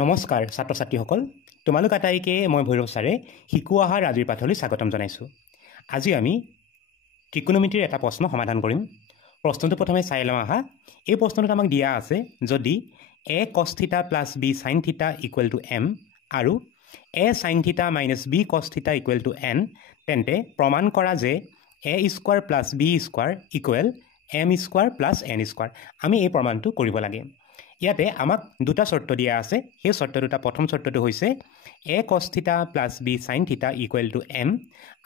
নমস্কাৰ ছাত্ৰ ছাত্ৰীসকল তোমালোক আটাইকে মই ভৈৰৱ ছাৰে শিকোৱা অহা ৰাজীৰ পাঠলৈ স্বাগতম জনাইছোঁ। আজি আমি ত্ৰিকোণমিতিৰ এটা প্ৰশ্ন সমাধান কৰিম। প্ৰশ্নটো প্ৰথমে চাই লওঁ আহা। এই প্ৰশ্নটোত আমাক দিয়া আছে যদি a cos θ plus b sin θ equal to m আৰু a sin θ minus b cos θ equal to n তেন্তে প্ৰমাণ কৰা যে a square plus b square equal m square plus n square. আমি এই প্ৰমাণটো কৰিব লাগে। ইয়াতে আমাক দুটা শৰ্ত দিয়া আছে। সেই শৰ্ত দুটা প্ৰথম শৰ্তটো হৈছে a cos θ plus b sin θ equal to m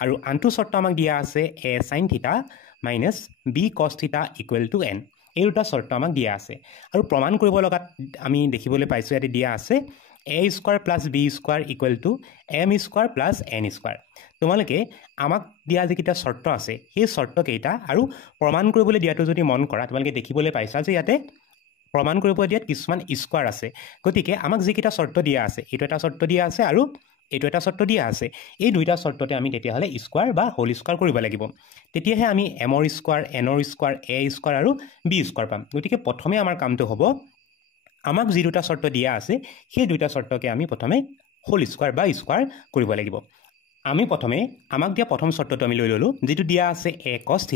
আৰু আনটো শৰ্ত আমাক দিয়া আছে a sin θ minus b cos θ equal to n। এই দুটা শৰ্ত আমাক দিয়া আছে আৰু প্ৰমাণ কৰিব লগাত আমি দেখিবলৈ পাইছোঁ ইয়াতে দিয়া আছে a square plus b square equal to m square plus n square. তোমালোকে আমাক দিয়া যিকেইটা শৰ্ত আছে সেই শৰ্তকেইটা আৰু প্ৰমাণ কৰিবলৈ দিয়াটো যদি মন কৰা তোমালোকে দেখিবলৈ পাইছা যে ইয়াতে প্ৰমাণ কৰিব দিয়াত কিছুমান স্কোৱাৰ আছে। গতিকে আমাক যিকেইটা শৰ্ত দিয়া আছে এইটো এটা শৰ্ত দিয়া আছে আৰু এইটো এটা শৰ্ত দিয়া আছে। এই দুইটা শৰ্ততে আমি তেতিয়াহ'লে স্কোৱাৰ বা হোল স্কোৱাৰ কৰিব লাগিব। তেতিয়াহে আমি এমৰ স্কোৱাৰ এনৰ স্কোৱাৰ এ স্কোৱাৰ আৰু বি স্কোৱাৰ পাম। গতিকে প্ৰথমে আমাৰ কামটো হ'ব আমাক যি দুটা শৰ্ত দিয়া আছে সেই দুইটা শৰ্তকে আমি প্ৰথমে হোল স্কোৱাৰ বা স্কোৱাৰ কৰিব লাগিব। আমি প্ৰথমে আমাক দিয়া প্ৰথম শৰ্তটো আমি লৈ ল'লোঁ যিটো দিয়া আছে a cos θ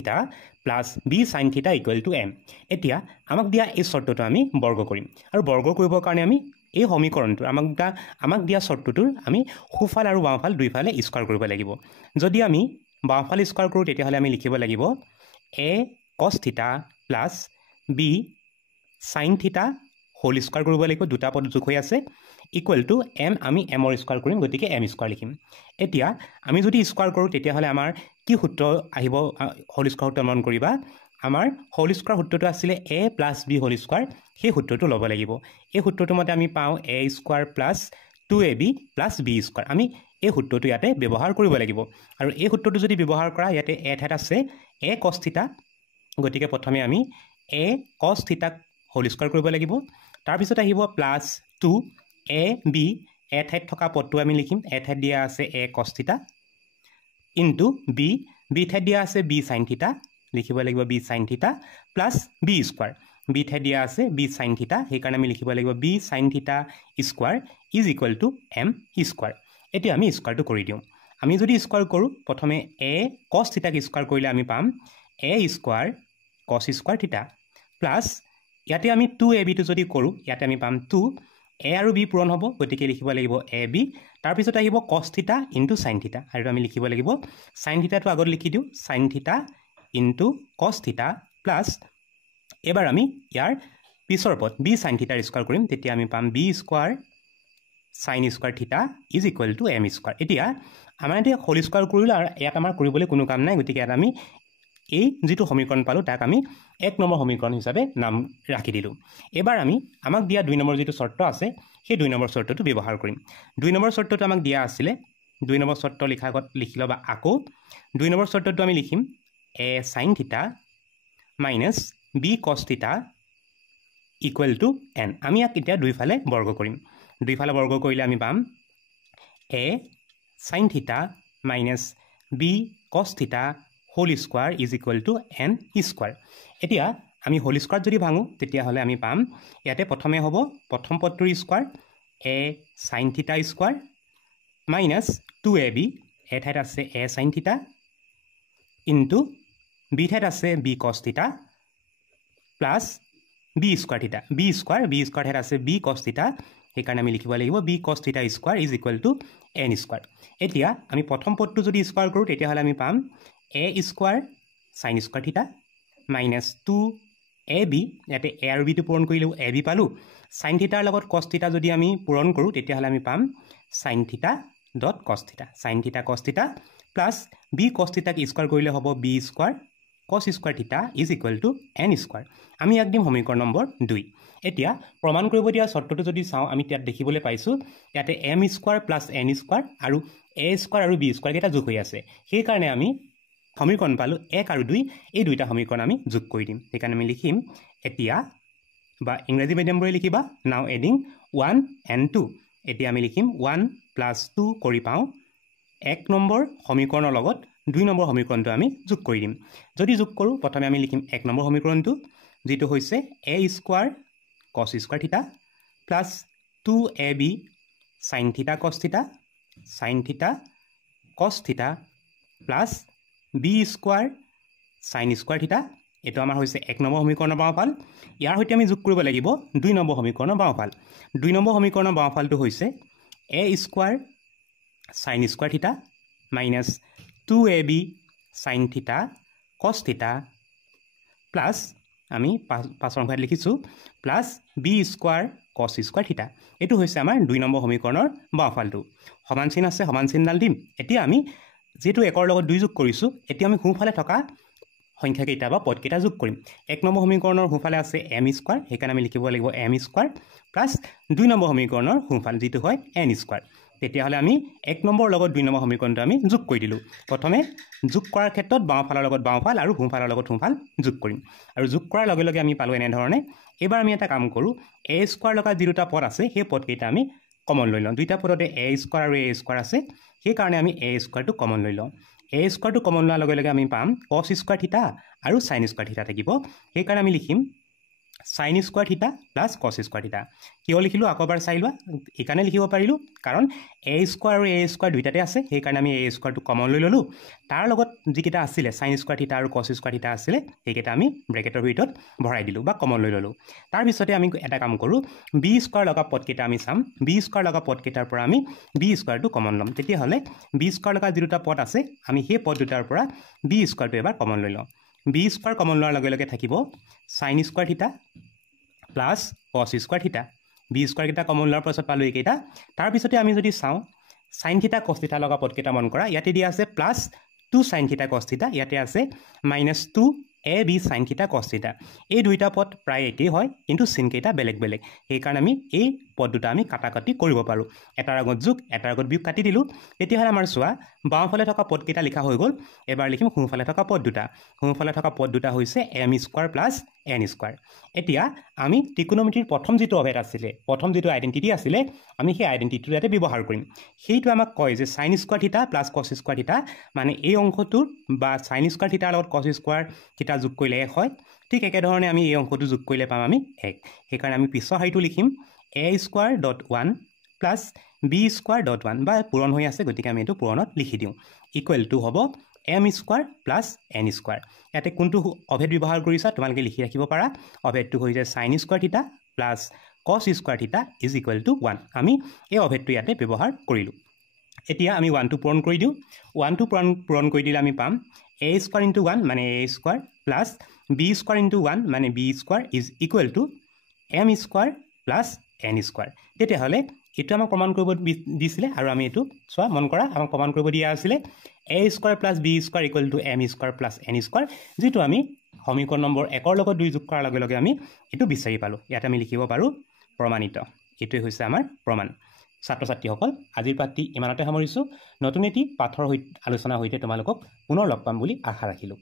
plus b sin θ equal to m। এতিয়া আমাক দিয়া এই শৰ্তটো আমি বৰ্গ কৰিম আৰু বৰ্গ কৰিবৰ কাৰণে আমি এই সমীকৰণটো আমাক দিয়া শৰ্তটোৰ আমি সোঁফাল আৰু বাওঁফাল দুইফালে স্কোৱাৰ কৰিব লাগিব। যদি আমি বাওঁফাল স্কোৱাৰ কৰোঁ তেতিয়াহ'লে আমি লিখিব লাগিব a cos θ plus b sin θ whole square কৰিব লাগিব। দুটা পদ যোগ হৈ আছে ইকুৱেল টু m আমি এমৰ স্কোৱাৰ কৰিম গতিকে m স্কোৱাৰ লিখিম। এতিয়া আমি যদি স্কোৱাৰ কৰোঁ তেতিয়াহ'লে আমাৰ কি সূত্ৰ আহিব? হোল স্কোৱাৰ সূত্ৰ মন কৰিবা। আমাৰ হোল স্কোৱাৰ সূত্ৰটো আছিলে a plus b whole square. সেই সূত্ৰটো ল'ব লাগিব। এই সূত্ৰটো মতে আমি পাওঁ a square plus 2ab plus b square. আমি এই সূত্ৰটো ইয়াতে ব্যৱহাৰ কৰিব লাগিব আৰু এই সূত্ৰটো যদি ব্যৱহাৰ কৰা ইয়াতে a ঠাইত আছে a cos θ গতিকে প্ৰথমে আমি a cos θ হোল স্কোৱাৰ কৰিব লাগিব। তাৰপিছত আহিব প্লাছ 2ab এ ঠাইত থকা পদটো আমি লিখিম। এ ঠাইত দিয়া আছে a cos θ ইনটু b ঠাইত দিয়া আছে b sin θ লিখিব লাগিব b sin θ plus b square. b ঠাইত দিয়া আছে b sin θ সেইকাৰণে আমি লিখিব লাগিব b sin θ square is equal to m square. এতিয়া আমি স্কোৱাৰটো কৰি দিওঁ। আমি যদি স্কোৱাৰ কৰোঁ প্ৰথমে a cos θ স্কোৱাৰ কৰিলে আমি পাম a square cos square θ plus ইয়াতে আমি 2abটো যদি কৰোঁ ইয়াতে আমি পাম 2 a আৰু b পূৰণ হ'ব গতিকে লিখিব লাগিব ab। তাৰপিছত আহিব cos θ ইনটু sin θ আৰু আমি লিখিব লাগিব sin θটো আগত লিখি দিওঁ sin θ ইনটু cos θ প্লাছ এবাৰ আমি ইয়াৰ পিছৰ পদ b sin θৰ স্কোৱাৰ কৰিম তেতিয়া আমি পাম b square sin square θ is equal to m square. এতিয়া আমাৰ এতিয়া হোল স্কোৱাৰ কৰিলোঁ আৰু ইয়াত আমাৰ কৰিবলৈ কোনো কাম নাই গতিকে ইয়াত আমি এই যিটো সমীকৰণ পালোঁ তাক আমি 1 নম্বৰ সমীকৰণ হিচাপে নাম ৰাখি দিলোঁ। এবাৰ আমি আমাক দিয়া 2 নম্বৰ যিটো চৰ্ত আছে সেই 2 নম্বৰ চৰ্তটো ব্যৱহাৰ কৰিম। 2 নম্বৰ চৰ্তটো আমাক দিয়া আছিলে 2 নম্বৰ চৰ্ত লিখাৰ আগত লিখি ল'বা আকৌ 2 নম্বৰ চৰ্তটো আমি লিখিম a sin θ minus b cos θ equal to n। আমি ইয়াক এতিয়া দুইফালে বৰ্গ কৰিম। দুইফালে বৰ্গ কৰিলে আমি পাম a sin θ minus b cos θ whole square is equal to n square. এতিয়া আমি হোল স্কোৱাৰ যদি ভাঙোঁ তেতিয়াহ'লে আমি পাম ইয়াতে প্ৰথমে হ'ব প্ৰথম পদটোৰ square a sin θ square minus 2ab এ ঠাইত আছে a sin θ ইনটু b ঠাইত আছে b cos θ plus b square θ b square ঠাইত আছে b cos θ সেইকাৰণে আমি লিখিব লাগিব b cos θ square is equal to n square. এতিয়া আমি প্ৰথম পদটো যদি স্কোৱাৰ কৰোঁ তেতিয়াহ'লে আমি পাম a square sin square θ minus 2ab ইয়াতে a আৰু bটো পূৰণ কৰিলোঁ ab পালোঁ। sin θৰ লগত cos θ যদি আমি পূৰণ কৰোঁ তেতিয়াহ'লে আমি পাম sin θ dot cos θ sin θ cos θ plus b cos θ square কৰিলে হ'ব b square cos square θ is equal to n square. আমি ইয়াক দিম সমীকৰণ নম্বৰ 2। এতিয়া প্ৰমাণ কৰিব দিয়া চৰ্তটো যদি চাওঁ আমি ইয়াত দেখিবলৈ পাইছোঁ ইয়াতে m square plus n square আৰু a স্কোৱাৰ আৰু b স্কোৱাৰ কেইটা যোগ হৈ আছে। সেইকাৰণে আমি সমীকৰণ পালোঁ 1 আৰু 2 এই দুইটা সমীকৰণ আমি যোগ কৰি দিম। সেইকাৰণে আমি লিখিম এতিয়া বা ইংৰাজী মিডিয়ামবোৰে লিখিবা নাও এডিং 1 and 2। এতিয়া আমি লিখিম 1 প্লাছ 2 কৰি পাওঁ 1 নম্বৰ সমীকৰণৰ লগত 2 নম্বৰ সমীকৰণটো আমি যোগ কৰি দিম। যদি যোগ কৰোঁ প্ৰথমে আমি লিখিম 1 নম্বৰ সমীকৰণটো যিটো হৈছে a square cos square θ plus 2ab sin theta cos theta plus b square sin square theta এইটো আমাৰ হৈছে 1 নম্বৰ সমীকৰণৰ বাওঁফাল ইয়াৰ সৈতে আমি যোগ কৰিব লাগিব 2 নম্বৰ সমীকৰণৰ বাওঁফাল 2 নম্বৰ সমীকৰণৰ বাওঁফালটো হৈছে a স্কোৱাৰ sin স্কোৱাৰ থিটা minus 2ab sin theta cos theta plus আমি পাঁচৰ সংখ্যাত লিখিছোঁ plus b square cos square theta এইটো হৈছে আমাৰ 2 নম্বৰ সমীকৰণৰ বাওঁফালটো সমান চিন আছে সমান চিনডাল দিম এতিয়া আমি যেহেতু 1 লগত 2 যোগ কৰিছোঁ এতিয়া আমি সোঁফালে থকা সংখ্যা কেইটা বা পদ কেইটা যোগ কৰিম 1 নম্বৰ সমীকৰণৰ সোঁফালে আছে m স্কোৱাৰ সেইকাৰণে আমি লিখিব লাগিব m স্কোৱাৰ প্লাছ 2 নম্বৰ সমীকৰণৰ সোঁফাল যেটো হয় n স্কোৱাৰ তেতিয়াহ'লে আমি 1 নম্বৰ লগত 2 নম্বৰ সমীকৰণটো আমি যোগ কৰি দিলোঁ প্ৰথমে যোগ কৰাৰ ক্ষেত্ৰত বাওঁফালৰ লগত বাওঁফাল আৰু সোঁফালৰ লগত সোঁফাল যোগ কৰিম আৰু যোগ কৰাৰ লগে লগে আমি পালোঁ এনেধৰণে এবাৰ আমি এটা কাম কৰোঁ a স্কোৱাৰ লগত যি দুটা পদ আছে সেই পদ কেইটা আমি কমন লৈ লওঁ দুইটা পদতে a স্কোৱাৰ আৰু a স্কোৱাৰ আছে সেইকাৰণে আমি a স্কোৱাৰটো কমন লৈ লওঁ a স্কোৱাৰটো কমন লোৱাৰ লগে লগে আমি পাম cos স্কোৱাৰ থিটা আৰু sin স্কোৱাৰ থিটা থাকিব সেইকাৰণে আমি লিখিম sin স্কোৱাৰ থিটা প্লাছ cos স্কোৱাৰ থিটা কিয় লিখিলোঁ আকৌ এবাৰ চাই লোৱা এইকাৰণে লিখিব পাৰিলোঁ কাৰণ a স্কোৱাৰ আৰু a স্কোৱাৰ দুইটাতে আছে সেইকাৰণে আমি a স্কোৱাৰটো কমন লৈ ল'লোঁ তাৰ লগত যিকেইটা আছিলে sin স্কোৱাৰ থিটা আৰু cos স্কোৱাৰ থিটা আছিলে সেইকেইটা আমি ব্ৰেকেটৰ ভিতৰত ভৰাই দিলোঁ বা কমন লৈ ল'লোঁ তাৰপিছতে আমি এটা কাম কৰোঁ b স্কোৱাৰ লগা পদকেইটা আমি চাম b স্কোৱাৰ লগা পদকেইটাৰ পৰা আমি b স্কোৱাৰটো কমন ল'ম তেতিয়াহ'লে b স্কোৱাৰ লগা যি দুটা পদ আছে আমি সেই পদ দুটাৰ পৰা b স্কোৱাৰটো এবাৰ কমন লৈ লওঁ b স্কোৱাৰ কমন লোৱাৰ লগে লগে থাকিব sin স্কোৱাৰ থিটা প্লাছ cos স্কোৱাৰ থিটা b স্কোৱাৰ কেইটা কমন লোৱাৰ পাছত পালোঁ এইকেইটা তাৰপিছতে আমি যদি চাওঁ sin থিটা cos থিটা লগা পদকেইটা মন কৰা ইয়াতে দিয়া আছে প্লাছ 2 sin থিটা cos থিটা ইয়াতে আছে মাইনাছ 2 ab sin থিটা cos থিটা এই দুইটা পদ প্ৰায় একেই হয় কিন্তু চিনকেইটা বেলেগ বেলেগ সেইকাৰণে আমি এই পদ দুটা আমি কাটাকাটি কৰিব পাৰোঁ এটাৰ আগত যোগ এটাৰ আগত বিয়োগ কাটি দিলোঁ তেতিয়াহ'লে আমাৰ চোৱা বাওঁফালে থকা পদকেইটা লিখা হৈ গ'ল এবাৰ লিখিম সোঁফালে থকা পদ দুটা হৈছে m square plus n square এতিয়া আমি ত্ৰিকোণমিতিৰ প্ৰথম যিটো অভেদ আছিলে প্ৰথম যিটো আইডেণ্টিটি আছিলে আমি সেই আইডেণ্টিটিটো ইয়াতে ব্যৱহাৰ কৰিম সেইটো আমাক কয় যে sin স্কোৱাৰ থিটা প্লাছ cos স্কোৱাৰ থিটা মানে এই অংশটোৰ বা sin স্কোৱাৰ থিটাৰ লগত cos স্কোৱাৰ থিটা যোগ কৰিলে 1 হয় ঠিক একেধৰণে আমি এই অংশটো যোগ কৰিলে পাম আমি 1 সেইকাৰণে আমি পিছৰ শাৰীটো লিখিম a square dot 1 plus b square dot 1 বা পূৰণ হৈ আছে গতিকে আমি এইটো পূৰণত লিখি দিওঁ ইকুৱেল টু হ'ব m square plus n square ইয়াতে কোনটো অভেদ ব্যৱহাৰ কৰিছা তোমালোকে লিখি ৰাখিব পাৰা অভেদটো হৈছে sin স্কোৱাৰ থিটা প্লাছ cos স্কোৱাৰ থিটা ইজ ইকুৱেল টু 1 আমি এই অভেদটো ইয়াতে ব্যৱহাৰ কৰিলোঁ এতিয়া আমি 1টো পূৰণ কৰি দিওঁ 1টো পূৰণ কৰি দিলে আমি পাম a স্কোৱাৰ ইনটু 1 মানে a square plus b square into 1 মানে b square is equal to m square plus n square তেতিয়াহ'লে এইটো আমাক প্ৰমাণ কৰিব দিছিলে আৰু আমি এইটো চোৱা মন কৰা আমাক প্ৰমাণ কৰিব দিয়া আছিলে a square plus b square equal to m square plus n square যিটো আমি সমীকৰণ নম্বৰ 1 লগত 2 যোগ কৰাৰ লগে লগে আমি এইটো বিচাৰি পালোঁ ইয়াত আমি লিখিব পাৰোঁ প্ৰমাণিত এইটোৱে হৈছে আমাৰ প্ৰমাণ ছাত্ৰ ছাত্ৰীসকল আজিৰ পাঠটি ইমানতে সামৰিছোঁ নতুন এটি পাঠৰ আলোচনাৰ সৈতে তোমালোকক পুনৰ লগ পাম বুলি আশা ৰাখিলোঁ